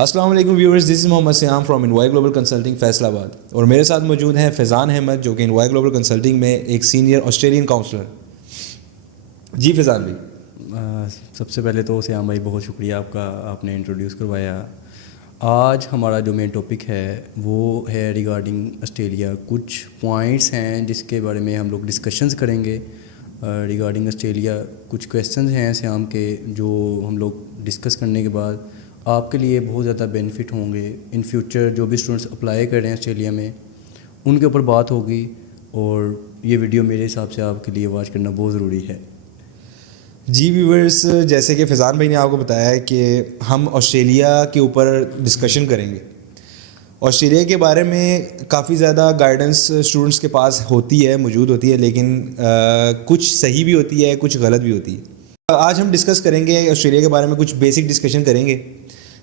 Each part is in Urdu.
السلام علیکم viewers, this is Muhammad Siyam from انوائی گلوبل کنسلٹنگ فیصل آباد، اور میرے ساتھ موجود ہیں فیضان احمد جو کہ انوائی گلوبل کنسلٹنگ میں ایک سینئر آسٹریلین کاؤنسلر. جی فیضان بھائی، سب سے پہلے تو سیام بھائی بہت شکریہ آپ کا، آپ نے انٹروڈیوس کروایا. آج ہمارا جو مین ٹاپک ہے وہ ہے ریگارڈنگ آسٹریلیا. کچھ پوائنٹس ہیں جس کے بارے میں ہم لوگ ڈسکشنز کریں گے ریگارڈنگ آسٹریلیا. کچھ کویسچنز ہیں سیام کے جو ہم لوگ ڈسکس کرنے کے بعد آپ کے لیے بہت زیادہ بینیفٹ ہوں گے. ان فیوچر جو بھی اسٹوڈنٹس اپلائی کر رہے ہیں آسٹریلیا میں ان کے اوپر بات ہوگی، اور یہ ویڈیو میرے حساب سے آپ کے لیے واچ کرنا بہت ضروری ہے. جی ویورز، جیسے کہ فیضان بھائی نے آپ کو بتایا ہے کہ ہم آسٹریلیا کے اوپر ڈسکشن کریں گے. آسٹریلیا کے بارے میں کافی زیادہ گائیڈنس اسٹوڈنٹس کے پاس ہوتی ہے، موجود ہوتی ہے، لیکن کچھ صحیح بھی ہوتی ہے، کچھ غلط بھی ہوتی ہے. آج ہم ڈسکس کریں گے آسٹریلیا کے بارے میں، کچھ بیسک ڈسکشن کریں گے،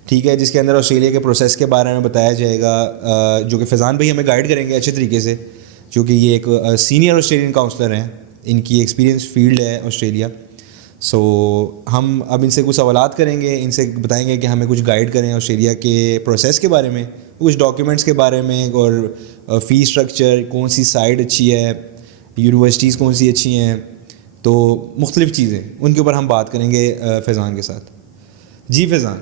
ٹھیک ہے، جس کے اندر آسٹریلیا کے پروسیس کے بارے میں بتایا جائے گا، جو کہ فیضان بھائی ہمیں گائیڈ کریں گے اچھے طریقے سے، کیونکہ یہ ایک سینئر آسٹریلین کاؤنسلر ہیں، ان کی ایکسپیرینس فیلڈ ہے آسٹریلیا. سو ہم اب ان سے کچھ سوالات کریں گے، ان سے بتائیں گے کہ ہمیں کچھ گائیڈ کریں آسٹریلیا کے پروسیس کے بارے میں، کچھ ڈاکیومنٹس کے بارے میں، اور فی اسٹرکچر، کون سی سائٹ اچھی ہے، یونیورسٹیز کون سی اچھی ہیں، تو مختلف چیزیں ان کے اوپر ہم بات کریں گے فیضان کے ساتھ. جی فیضان.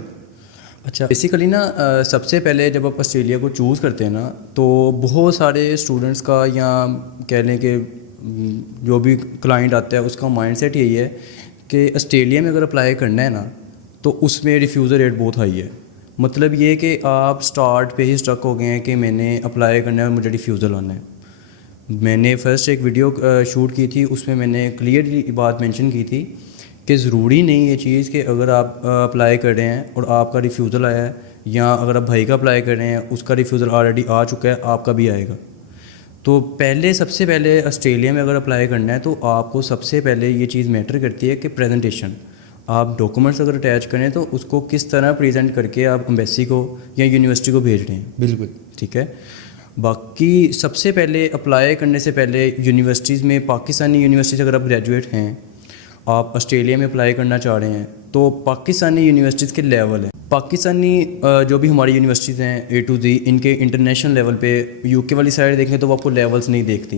اچھا، بیسیکلی نا سب سے پہلے جب آپ آسٹریلیا کو چوز کرتے ہیں نا تو بہت سارے اسٹوڈنٹس کا یا کہہ لیں کہ جو بھی کلائنٹ آتا ہے اس کا مائنڈ سیٹ یہی ہے کہ آسٹریلیا میں اگر اپلائی کرنا ہے نا تو اس میں ریفیوزل ریٹ بہت ہائی ہے. مطلب یہ کہ آپ سٹارٹ پہ ہی اسٹرک ہو گئے ہیں کہ میں نے اپلائی کرنا ہے اور مجھے ریفیوزل آنا ہے. میں نے فرسٹ ایک ویڈیو شوٹ کی تھی، اس میں نے کلیئرلی بات مینشن کی تھی کہ ضروری نہیں یہ چیز کہ اگر آپ اپلائی کر رہے ہیں اور آپ کا ریفیوزل آیا ہے، یا اگر آپ بھائی کا اپلائی کر رہے ہیں اس کا ریفیوزل آلریڈی آ چکا ہے، آپ کا بھی آئے گا. تو سب سے پہلے آسٹریلیا میں اگر اپلائی کرنا ہے تو آپ کو سب سے پہلے یہ چیز میٹر کرتی ہے کہ پریزنٹیشن. آپ ڈاکومنٹس اگر اٹیچ کریں تو اس کو کس طرح پریزنٹ کر کے آپ امبیسی کو یا یونیورسٹی کو بھیج رہے ہیں. بالکل ٹھیک ہے. باقی سب سے پہلے اپلائی کرنے سے پہلے یونیورسٹیز میں، پاکستانی یونیورسٹیز اگر آپ گریجویٹ ہیں، آپ آسٹریلیا میں اپلائی کرنا چاہ رہے ہیں تو پاکستانی یونیورسٹیز کے لیول ہیں. پاکستانی جو بھی ہماری یونیورسٹیز ہیں A to Z، ان کے انٹرنیشنل لیول پہ UK والی سائڈ دیکھیں تو وہ آپ کو لیولز نہیں دیکھتی.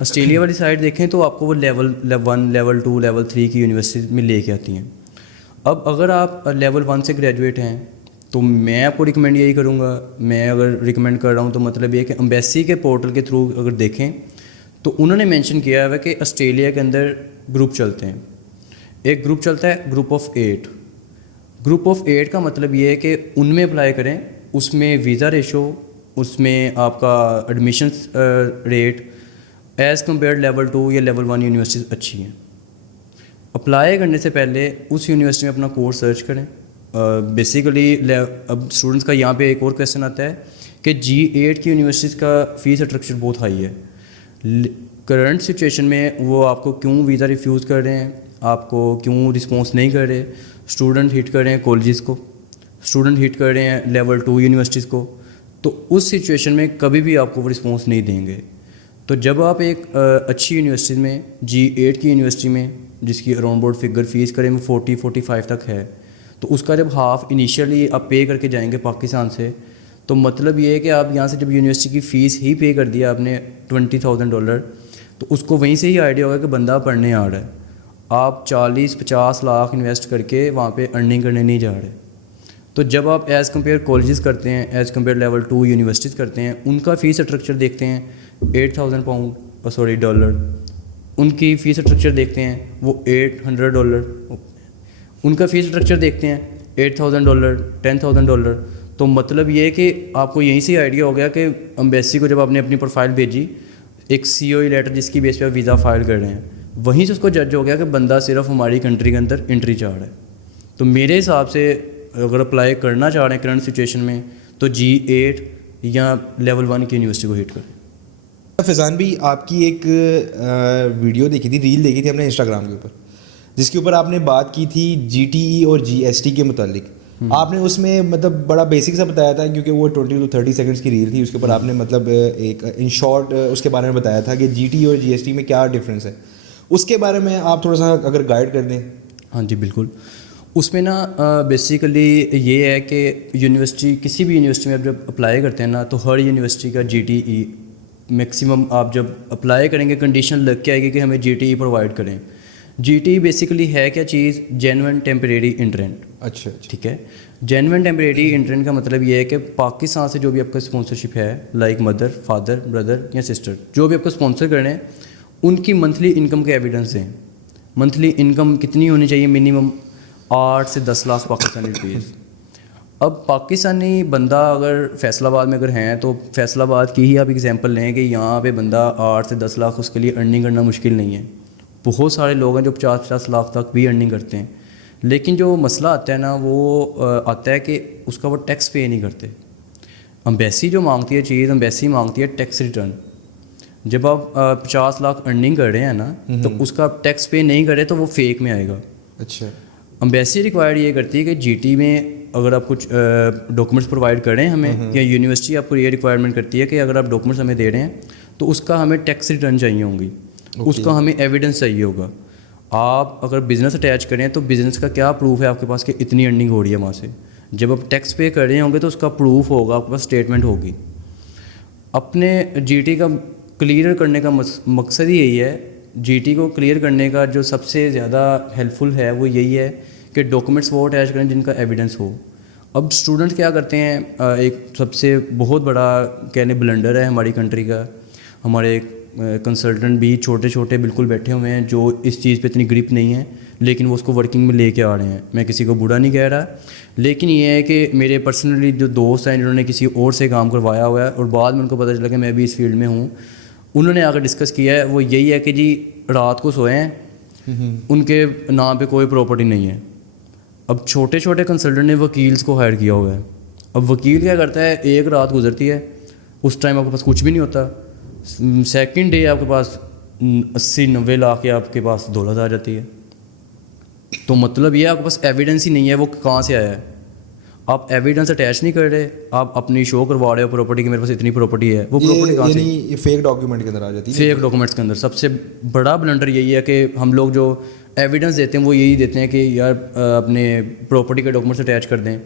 آسٹریلیا والی سائڈ دیکھیں تو آپ کو وہ لیول 1، لیول 2، لیول 3 کی یونیورسٹیز میں لے کے آتی ہیں. اب اگر آپ لیول 1 سے گریجویٹ ہیں تو میں آپ کو ریکمینڈ یہی کروں گا، میں اگر ریکمینڈ کر رہا ہوں تو مطلب یہ کہ امبیسی کے پورٹل کے تھرو اگر دیکھیں تو انہوں نے مینشن کیا ہے کہ آسٹریلیا کے اندر گروپ چلتے ہیں. ایک گروپ چلتا ہے گروپ آف 8. گروپ آف 8 کا مطلب یہ ہے کہ ان میں اپلائی کریں، اس میں ویزا ریشو، اس میں آپ کا admissions rate as compare level 2 یا لیول 1 یونیورسٹیز اچھی ہیں. اپلائی کرنے سے پہلے اس یونیورسٹی میں اپنا کورس سرچ کریں. بیسیکلی اب اسٹوڈنٹس کا یہاں پہ ایک اور کویسچن آتا ہے کہ G8 کی یونیورسٹیز کا فیس اسٹرکچر بہت ہائی ہے. کرنٹ سچویشن میں وہ آپ کو کیوں ویزا ریفیوز کر رہے ہیں، آپ کو کیوں رسپانس نہیں کر رہے؟ اسٹوڈنٹ ہٹ کر رہے ہیں کالجز کو، اسٹوڈنٹ ہٹ کر رہے ہیں لیول 2 یونیورسٹیز کو، تو اس سچویشن میں کبھی بھی آپ کو وہ رسپانس نہیں دیں گے. تو جب آپ ایک اچھی یونیورسٹی میں، G8 کی یونیورسٹی میں جس کی اراؤنڈ بورڈ فگر فیس کریں وہ 40-45 تک ہے، تو اس کا جب ہاف انیشیلی آپ پے کر کے جائیں گے پاکستان سے، تو مطلب یہ ہے کہ آپ یہاں سے جب یونیورسٹی کی فیس ہی پے کر دیا آپ نے $20,000، تو اس کو وہیں سے ہی آئیڈیا ہوگا کہ بندہ پڑھنے آ رہا ہے. آپ 40-50 لاکھ انویسٹ کر کے وہاں پہ ارننگ کرنے نہیں جا رہے. تو جب آپ ایز کمپیئر کالجز کرتے ہیں، ایز کمپیئر لیول 2 یونیورسٹیز کرتے ہیں، ان کا فیس اسٹرکچر دیکھتے ہیں $8,000 ان کی فیس اسٹرکچر دیکھتے ہیں وہ $800، ان کا فیس اسٹرکچر دیکھتے ہیں $8,000، $10,000. تو مطلب یہ ہے کہ آپ کو یہیں سے آئیڈیا ہو گیا کہ امبیسی کو جب آپ نے اپنی پروفائل بھیجی، ایک COE لیٹر جس کی بیس پہ آپ ویزا فائل کر رہے ہیں، وہیں سے اس کو جج ہو گیا کہ بندہ صرف ہماری کنٹری کے اندر انٹری چاہ رہا ہے. تو میرے حساب سے اگر اپلائی کرنا چاہ رہے ہیں کرنٹ سچویشن میں تو G8 یا لیول 1 کی یونیورسٹی کو ہٹ کریں. فیضان بھی آپ کی ایک ویڈیو دیکھی تھی، ریل دیکھی تھی اپنے انسٹاگرام کے اوپر، جس کے اوپر آپ نے بات کی تھی GTE اور GST کے متعلق. آپ نے اس میں مطلب بڑا بیسک سا بتایا تھا، کیونکہ وہ 20 to 30 سیکنڈس کی ریل تھی. اس کے اوپر آپ نے مطلب ایک ان شارٹ اس کے بارے میں بتایا تھا کہ GTE اور GST میں کیا ڈفرینس ہے. اس کے بارے میں آپ تھوڑا سا اگر گائیڈ کر دیں. ہاں جی بالکل. اس میں نا بیسیکلی یہ ہے کہ یونیورسٹی کسی بھی یونیورسٹی میں آپ جب اپلائی کرتے ہیں نا تو ہر یونیورسٹی کا جی ٹی ای میکسیمم آپ جب اپلائی کریں گے کنڈیشن لگ کے آئے گی کہ ہمیں جی ٹی ای پرووائڈ کریں. جی ٹی ای بیسیکلی ہے کیا چیز؟ Genuine temporary internet. اچھا ٹھیک ہے. جینوئن ٹیمپریری انٹرنٹ کا مطلب یہ ہے کہ پاکستان سے جو بھی آپ کا اسپانسرشپ ہے لائک مدر فادر بردر یا سسٹر جو بھی آپ کو اسپانسر کریں ان کی منتھلی انکم کے ایویڈنس دیں. منتھلی انکم کتنی ہونی چاہیے؟ منیمم 8 سے 10 لاکھ پاکستانی روپیز. اب پاکستانی بندہ اگر فیصل آباد میں اگر ہیں تو فیصل آباد کی ہی آپ ایگزامپل لیں کہ یہاں پہ بندہ 8 سے 10 لاکھ اس کے لیے ارننگ کرنا مشکل نہیں ہے. بہت سارے لوگ ہیں جو 50 لاکھ تک بھی ارننگ کرتے ہیں. لیکن جو مسئلہ آتا ہے نا وہ آتا ہے کہ اس کا وہ ٹیکس پے نہیں کرتے. امبیسی جو مانگتی ہے چیز امبیسی مانگتی ہے ٹیکس ریٹرن. جب آپ 50 لاکھ ارننگ کر رہے ہیں نا تو اس کا آپ ٹیکس پے نہیں کرے تو وہ فیک میں آئے گا. اچھا. امبیسی ریکوائرڈ یہ کرتی ہے کہ جی ٹی میں اگر آپ کچھ ڈاکومنٹس پرووائڈ کریں ہمیں یا یونیورسٹی آپ کو یہ ریکوائرمنٹ کرتی ہے کہ اگر آپ ڈاکومنٹس ہمیں دے رہے ہیں تو اس کا ہمیں ٹیکس ریٹرن چاہیے ہوں گی. اس کا ہمیں ایویڈنس چاہیے ہوگا. آپ اگر بزنس اٹیچ کریں تو بزنس کا کیا پروف ہے آپ کے پاس کہ اتنی ارننگ ہو رہی ہے وہاں سے. جب آپ ٹیکس پے کر رہے ہوں گے تو اس کا پروف ہوگا, آپ کے پاس اسٹیٹمنٹ ہوگی. اپنے جی ٹی کا کلیئر کرنے کا مقصد ہی یہی ہے. جی ٹی کو کلیئر کرنے کا جو سب سے زیادہ ہیلپ فل ہے وہ یہی ہے کہ ڈاکومنٹس وہ اٹیچ کریں جن کا ایویڈنس ہو. اب اسٹوڈنٹ کیا کرتے ہیں, ایک سب سے بہت بڑا کہنے بلنڈر ہے ہماری کنٹری کا. ہمارے کنسلٹنٹ بھی چھوٹے چھوٹے بالکل بیٹھے ہوئے ہیں جو اس چیز پہ اتنی گرپ نہیں ہے لیکن وہ اس کو ورکنگ میں لے کے آ رہے ہیں. میں کسی کو برا نہیں کہہ رہا, لیکن یہ ہے کہ میرے پرسنلی جو دوست ہیں جنہوں نے کسی اور سے کام کروایا ہوا ہے اور بعد میں ان کو پتہ چلا کہ میں بھی اس فیلڈ میں ہوں, انہوں نے آ کر ڈسکس کیا ہے وہ یہی ہے کہ جی رات کو سوئے ہیں ان کے نام پہ کوئی پراپرٹی نہیں ہے. اب چھوٹے چھوٹے کنسلٹنٹ نے وکیلس کو ہائر کیا ہوا ہے. اب وکیل کیا کرتا ہے, ایک رات گزرتی ہے اس ٹائم آپ کے پاس کچھ بھی نہیں ہوتا, سیکنڈ ڈے آپ کے پاس 80-90 لاکھ یا آپ کے پاس دولت آ جاتی ہے. تو مطلب یہ آپ کے پاس ایویڈنس ہی نہیں ہے وہ کہاں سے آیا ہے. آپ ایویڈنس اٹیچ نہیں کر رہے, آپ اپنی شو کروا رہے ہو پراپرٹی کی میرے پاس اتنی پراپرٹی ہے. وہ پراپرٹی کہاں سے؟ یعنی فیک ڈاکیومنٹ کے اندر آ جاتی ہے. فیک ڈاکومنٹس کے اندر سب سے بڑا بلنڈر یہی ہے کہ ہم لوگ جو ایویڈنس دیتے ہیں وہ یہی دیتے ہیں کہ یار اپنے پراپرٹی کے ڈاکومنٹس اٹیچ کر دیں,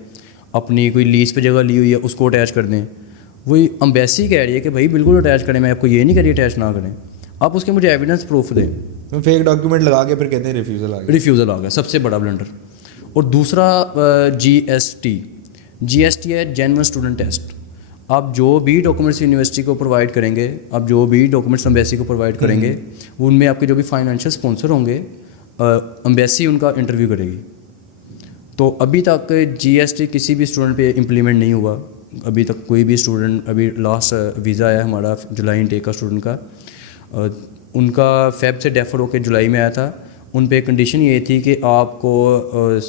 اپنی کوئی لیز پہ جگہ لی ہوئی ہے اس کو اٹیچ کر دیں. وہی امبیسی کہہ رہی ہے کہ بھائی بالکل اٹیچ کریں, میں آپ کو یہ نہیں کہہ رہی اٹیچ نہ کریں, آپ اس کے مجھے ایویڈنس پروف دیں. فیک ڈاکیومنٹ لگا کے پھر کہتے ہیں ریفیوزل آ گیا. ریفیوزل آ گیا, سب سے بڑا بلنڈر. اور دوسرا جی ایس ٹی ہے جینوئن اسٹوڈنٹ ٹیسٹ. آپ جو بھی ڈاکومنٹس یونیورسٹی کو پرووائڈ کریں گے, آپ جو بھی ڈاکومنٹس امبیسی کو پرووائڈ کریں گے ان میں آپ کے جو بھی فائنینشیل اسپانسر ہوں گے امبیسی ان کا انٹرویو کرے گی. تو ابھی تک جی ایس ٹی کسی بھی اسٹوڈنٹ پہ امپلیمنٹ نہیں ہوا. ابھی تک کوئی بھی اسٹوڈنٹ, ابھی لاسٹ ویزا آیا ہمارا جولائی انٹیک کا اسٹوڈنٹ کا, ان کا فیب سے ڈیفر ہو کے جولائی میں آیا تھا. ان پہ کنڈیشن یہ تھی کہ آپ کو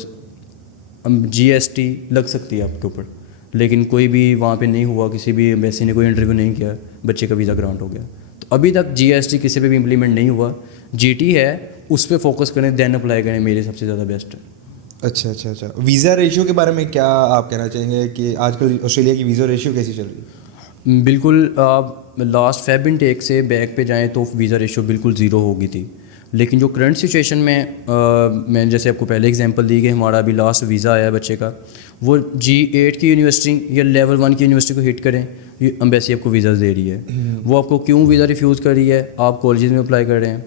جی ایس ٹی لگ سکتی ہے آپ کے اوپر, لیکن کوئی بھی وہاں پہ نہیں ہوا, کسی بھی ایمبیسی نے کوئی انٹرویو نہیں کیا, بچے کا ویزا گرانٹ ہو گیا. تو ابھی تک جی ایس ٹی کسی پہ بھی امپلیمنٹ نہیں ہوا. جی ٹی ہے اس پہ فوکس کریں, دین اپلائی کریں, میرے سب سے زیادہ بیسٹ ہے. اچھا. ویزا ریشیو کے بارے میں کیا آپ کہنا چاہیں گے کہ آج کل آسٹریلیا کی ویزا ریشیو کیسی چل رہی ہے؟ بالکل, آپ لاسٹ فیب انٹیک سے بیک پہ جائیں تو ویزا ریشیو بالکل 0 ہو گئی تھی. لیکن جو کرنٹ سچویشن میں جیسے آپ کو پہلے اگزامپل دی کہ ہمارا ابھی لاسٹ ویزا آیا ہے بچے کا, وہ G8 کی یونیورسٹی یا لیول 1 کی یونیورسٹی کو ہٹ کریں, یہ امبیسی آپ کو ویزاز دے رہی ہے. وہ آپ کو کیوں ویزا ریفیوز کر رہی ہے؟ آپ کالجز میں اپلائی کر رہے ہیں,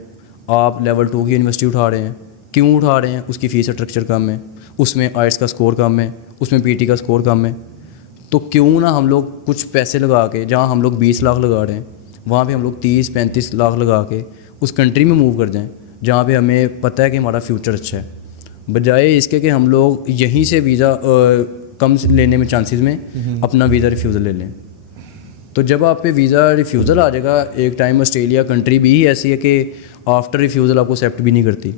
آپ لیول 2 کی یونیورسٹی اٹھا رہے ہیں. کیوں اٹھا رہے ہیں؟ اس کی فیس اسٹرکچر کم ہے, اس میں آئٹس کا اسکور کم ہے, اس میں پی ٹی کا اسکور کم ہے. تو کیوں نہ ہم لوگ کچھ پیسے لگا کے, جہاں ہم لوگ 20 لاکھ لگا رہے ہیں وہاں پہ ہم لوگ 30-35 لاکھ لگا کے اس کنٹری میں موو کر جائیں جہاں پہ ہمیں پتہ ہے کہ ہمارا فیوچر اچھا ہے, بجائے اس کے کہ ہم لوگ یہیں سے ویزا کم لینے میں چانسز میں اپنا ویزا ریفیوزل لے لیں. تو جب آپ پہ ویزا ریفیوزل آ جائے گا, ایک ٹائم آسٹریلیا کنٹری بھی ایسی ہے کہ آفٹر ریفیوزل آپ کو ایکسیپٹ بھی نہیں کرتی.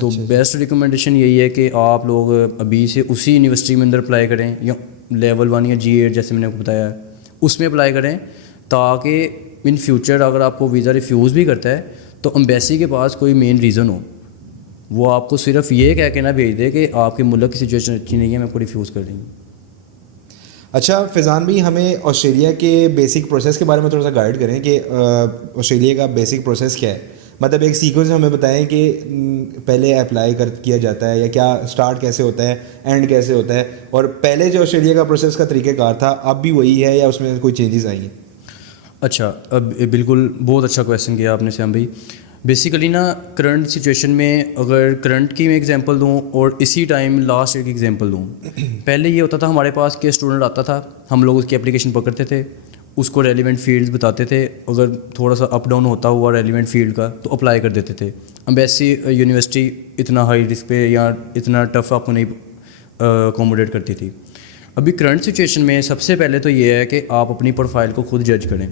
تو بیسٹ ریکمنڈیشن یہی ہے کہ آپ لوگ ابھی سے اسی یونیورسٹی میں اندر اپلائی کریں, یا لیول 1 یا G8 جیسے میں نے آپ کو بتایا ہے اس میں اپلائی کریں, تاکہ ان فیوچر اگر آپ کو ویزا ریفیوز بھی کرتا ہے تو امبیسی کے پاس کوئی مین ریزن ہو, وہ آپ کو صرف یہ کہہ کے نہ بھیج دے کہ آپ کے ملک کی سچویشن اچھی نہیں ہے, میں آپ کو ریفیوز کر دیں گی. اچھا فیضان بھائی, ہمیں آسٹریلیا کے بیسک پروسیس کے بارے میں تھوڑا سا گائیڈ کریں کہ آسٹریلیا کا بیسک پروسیس کیا ہے. مطلب ایک سیکوینس ہمیں بتائیں کہ پہلے اپلائی کیا جاتا ہے یا کیا اسٹارٹ کیسے ہوتا ہے, اینڈ کیسے ہوتا ہے, اور پہلے جو آسٹریلیا کا پروسیس کا طریقہ کار تھا اب بھی وہی ہے یا اس میں کوئی چینجز آئی ہیں؟ اچھا, اب بالکل بہت اچھا کویشچن کیا آپ نے سیام بھائی. بیسیکلی نا کرنٹ سچویشن میں اگر کرنٹ کی میں اگزامپل دوں اور اسی ٹائم لاسٹ ایئر کی اگزامپل دوں, پہلے یہ ہوتا تھا ہمارے پاس کہ اسٹوڈنٹ آتا تھا, ہم لوگ اس کی اپلیکیشن پکڑتے تھے, اس کو ریلیونٹ فیلڈز بتاتے تھے, اگر تھوڑا سا اپ ڈاؤن ہوتا ہوا ریلیونٹ فیلڈ کا تو اپلائی کر دیتے تھے. اب ایسی یونیورسٹی اتنا ہائی رسک پہ یا اتنا ٹف آپ کو نہیں اکوموڈیٹ کرتی تھی. ابھی کرنٹ سچویشن میں سب سے پہلے تو یہ ہے کہ آپ اپنی پروفائل کو خود جج کریں.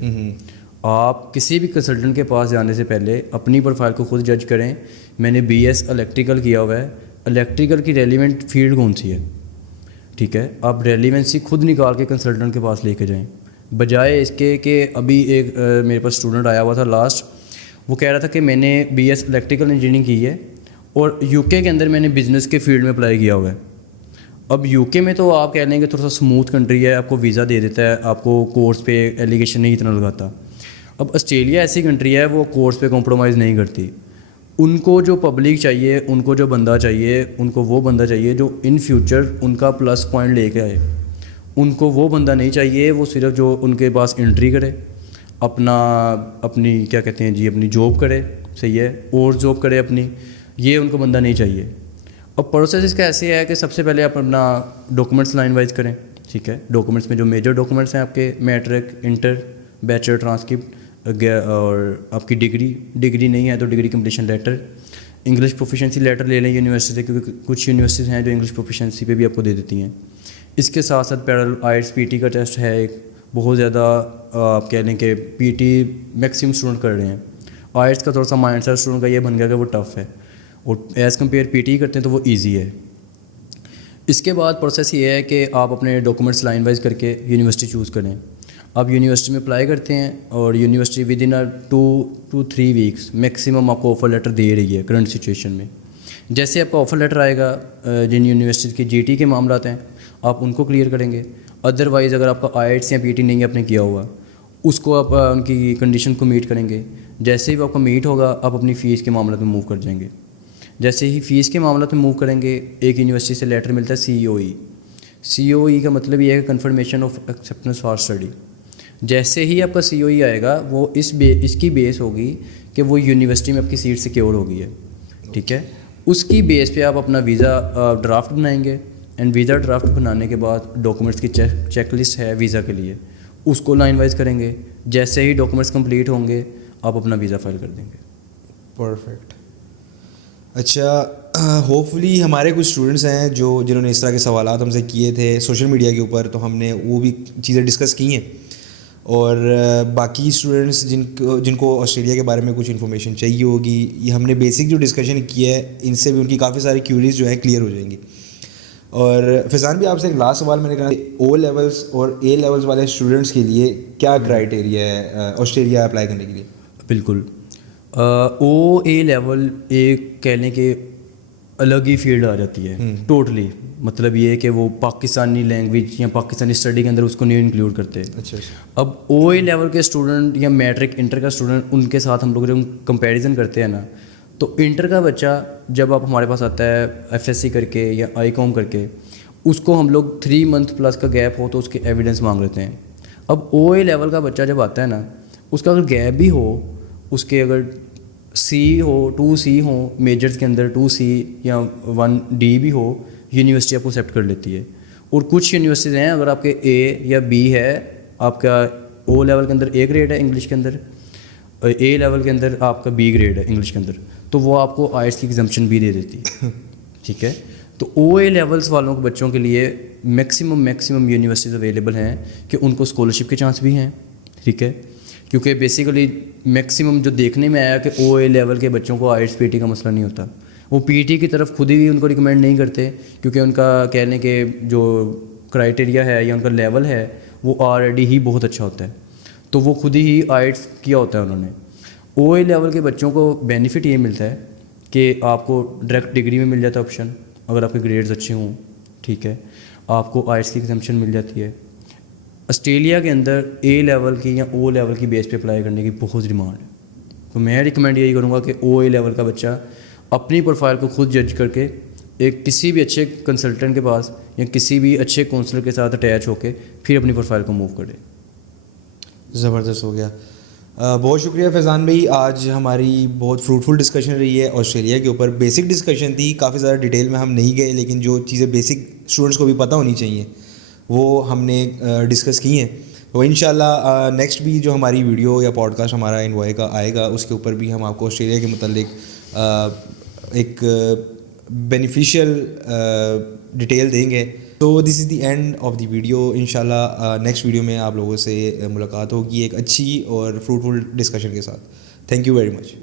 آپ کسی بھی کنسلٹنٹ کے پاس جانے سے پہلے اپنی پروفائل کو خود جج کریں. میں نے بی ایس الیکٹریکل کیا ہوا ہے, الیکٹریکل کی ریلیونٹ فیلڈ کون سی ہے, ٹھیک ہے, آپ ریلیونسی خود نکال کے کنسلٹنٹ کے پاس لے کے جائیں, بجائے اس کے کہ ابھی ایک میرے پاس اسٹوڈنٹ آیا ہوا تھا لاسٹ, وہ کہہ رہا تھا کہ میں نے بی ایس الیکٹریکل انجینئرنگ کی ہے اور یو کے اندر میں نے بزنس کے فیلڈ میں اپلائی کیا ہوا ہے. اب یو کے میں تو آپ کہہ لیں کہ تھوڑا سا اسموتھ کنٹری ہے, آپ کو ویزا دے دیتا ہے, آپ کو کورس پہ ایلیگیشن نہیں اتنا لگاتا. اب آسٹریلیا ایسی کنٹری ہے وہ کورس پہ کمپرومائز نہیں کرتی. ان کو جو پبلک چاہیے, ان کو جو بندہ چاہیے, ان کو وہ بندہ چاہیے جو ان فیوچر ان کا پلس پوائنٹ لے کے آئے. ان کو وہ بندہ نہیں چاہیے وہ صرف جو ان کے پاس انٹری کرے, اپنی کیا کہتے ہیں جی اپنی جاب کرے, صحیح ہے, اور جاب کرے اپنی, یہ ان کو بندہ نہیں چاہیے. اب پروسیس اس کا ایسے ہے کہ سب سے پہلے آپ اپنا ڈاکومنٹس لائن وائز کریں, ٹھیک ہے. ڈاکومنٹس میں جو میجر ڈاکومنٹس ہیں آپ کے میٹرک, انٹر, بیچلر ٹرانسکرپٹ اور آپ کی ڈگری نہیں ہے تو degree completion letter, English proficiency letter لے لیں یونیورسٹی سے, کیونکہ کچھ یونیورسٹیز ہیں جو انگلش پروفیشنسی پہ بھی آپ کو دے دیتی ہیں. اس کے ساتھ ساتھ پیرل آئٹس پی ٹی کا ٹیسٹ ہے ایک, بہت زیادہ آپ کہہ لیں کہ پی ٹی میکسیمم اسٹوڈنٹ کر رہے ہیں. آئٹس کا تھوڑا سا مائنڈ سیٹ اسٹوڈنٹ کا یہ بن گیا کہ وہ ٹف ہے, اور ایز کمپیئر پی ٹی کرتے ہیں تو وہ ایزی ہے. اس کے بعد پروسیس یہ ہے کہ آپ اپنے ڈاکومنٹس لائن وائز کر کے یونیورسٹی چوز کریں. آپ یونیورسٹی میں اپلائی کرتے ہیں اور university within 2 to 3 weeks maximum آپ کو آفر لیٹر دے رہی ہے کرنٹ سچویشن میں. جیسے آپ کا آفر لیٹر آئے گا, جن یونیورسٹی کی جی ٹی کے معاملات ہیں آپ ان کو کلیئر کریں گے. ادروائز اگر آپ کا آئٹس یا پی ٹی نہیں آپ نے کیا ہوا, اس کو آپ ان کی کنڈیشن کو میٹ کریں گے. جیسے ہی آپ کا میٹ ہوگا آپ اپنی فیس کے معاملات میں موو کر جائیں گے. جیسے ہی فیس کے معاملات میں موو کریں گے, ایک یونیورسٹی سے لیٹر ملتا ہے سی او ای. سی او ای کا مطلب یہ ہے کہ confirmation of acceptance for study. جیسے ہی آپ کا سی او ای آئے گا وہ اس کی بیس ہوگی کہ وہ یونیورسٹی میں آپ کی سیٹ سیکیور ہو گئی ہے, ٹھیک ہے. اس کی بیس پہ آپ اپنا ویزا ڈرافٹ بنائیں گے, اینڈ ویزا ڈرافٹ بنانے کے بعد ڈاکومنٹس کی چیک لسٹ ہے ویزا کے لیے, اس کو لائن وائز کریں گے. جیسے ہی ڈاکومنٹس کمپلیٹ ہوں گے آپ اپنا ویزا فائل کر دیں گے. پرفیکٹ. اچھا, ہوپ فلی ہمارے کچھ اسٹوڈنٹس ہیں جنہوں نے اس طرح کے سوالات ہم سے کیے تھے سوشل میڈیا کے اوپر, تو ہم نے وہ بھی چیزیں ڈسکس کی ہیں. اور باقی اسٹوڈنٹس جن کو آسٹریلیا کے بارے میں کچھ انفارمیشن چاہیے ہوگی, یہ ہم نے بیسک جو ڈسکشن کی ہے ان سے بھی ان کی کافی ساری کیوریز جو ہیں کلیئر ہو جائیں گی. اور فیضان بھی آپ سے ایک لاسٹ سوال میں نے کہا, او لیولس اور اے لیولس والے اسٹوڈنٹس کے لیے کیا کرائٹیریا ہے آسٹریلیا اپلائی کرنے کے لیے؟ بالکل, او اے لیول ایک کہہ لیں کہ الگ ہی فیلڈ آ جاتی ہے ٹوٹلی. مطلب یہ ہے کہ وہ پاکستانی لینگویج یا پاکستانی اسٹڈی کے اندر اس کو نہیں انکلوڈ کرتے. اچھا. اب او اے لیول کے اسٹوڈنٹ یا میٹرک انٹر کا اسٹوڈنٹ, ان کے ساتھ ہم لوگ جب کمپیریزن کرتے ہیں نا, تو انٹر کا بچہ جب آپ ہمارے پاس آتا ہے ایف ایس سی کر کے یا آئی کام کر کے, اس کو ہم لوگ 3 month پلس کا گیپ ہو تو اس کے ایویڈنس مانگ لیتے ہیں. اب او اے لیول کا بچہ جب آتا ہے نا, اس کا اگر گیپ بھی ہو, اس کے اگر سی ہو 2C ہو میجرز کے اندر 2C یا 1D بھی ہو, یونیورسٹی آپ کو ایکسیپٹ کر لیتی ہے. اور کچھ یونیورسٹیز ہیں اگر آپ کے اے یا بی ہے, آپ کا او لیول کے اندر اے گریڈ ہے انگلش کے اندر, اے لیول کے اندر آپ کا بی گریڈ ہے انگلش کے اندر, تو وہ آپ کو آئٹس کی ایگزمپشن بھی دے دیتی ہے, ٹھیک ہے. تو او اے لیولس والوں کے بچوں کے لیے میکسیمم یونیورسٹیز اویلیبل ہیں کہ ان کو اسکالرشپ کے چانس بھی ہیں, ٹھیک ہے. کیونکہ بیسیکلی میکسیمم جو دیکھنے میں آیا کہ او اے لیول کے بچوں کو آئٹس پی ٹی کا مسئلہ نہیں ہوتا. وہ پی ٹی کی طرف خود ہی ان کو ریکمینڈ نہیں کرتے, کیونکہ ان کا کہہ لیں کہ جو کرائٹیریا ہے یا ان کا لیول ہے وہ آلریڈی ہی بہت اچھا ہوتا ہے, تو وہ خود ہی آئٹس کیا ہوتا ہے انہوں نے. او اے لیول کے بچوں کو بینیفٹ یہ ملتا ہے کہ آپ کو ڈائریکٹ ڈگری میں مل جاتا ہے آپشن, اگر آپ کے گریڈز اچھے ہوں, ٹھیک ہے. آپ کو آئٹس کی ایگزمپشن مل جاتی ہے. آسٹریلیا کے اندر اے لیول کی یا او لیول کی بیس پہ اپلائی کرنے کی بہت ڈیمانڈ ہے, تو میں ریکمینڈ یہی کروں گا کہ او اے لیول کا بچہ اپنی پروفائل کو خود جج کر کے ایک کسی بھی اچھے کنسلٹنٹ کے پاس یا کسی بھی اچھے کونسلر کے ساتھ اٹیچ ہو کے پھر اپنی پروفائل کو موو کرے. زبردست ہو گیا. بہت شکریہ فیضان بھائی, آج ہماری بہت فروٹفل ڈسکشن رہی ہے آسٹریلیا کے اوپر. بیسک ڈسکشن تھی, کافی زیادہ ڈیٹیل میں ہم نہیں گئے, لیکن جو چیزیں بیسک اسٹوڈنٹس کو بھی پتہ ہونی چاہیے وہ ہم نے ڈسکس کی ہیں. تو انشاءاللہ نیکسٹ بھی جو ہماری ویڈیو یا پوڈ کاسٹ ہمارا انوائے کا آئے گا اس کے اوپر بھی ہم آپ کو آسٹریلیا کے متعلق ایک بینیفیشیل ڈیٹیل دیں گے. تو this is the end of the video. انشاءاللہ نیکسٹ ویڈیو میں آپ لوگوں سے ملاقات ہوگی ایک اچھی اور فروٹفل ڈسکشن کے ساتھ. Thank you very much.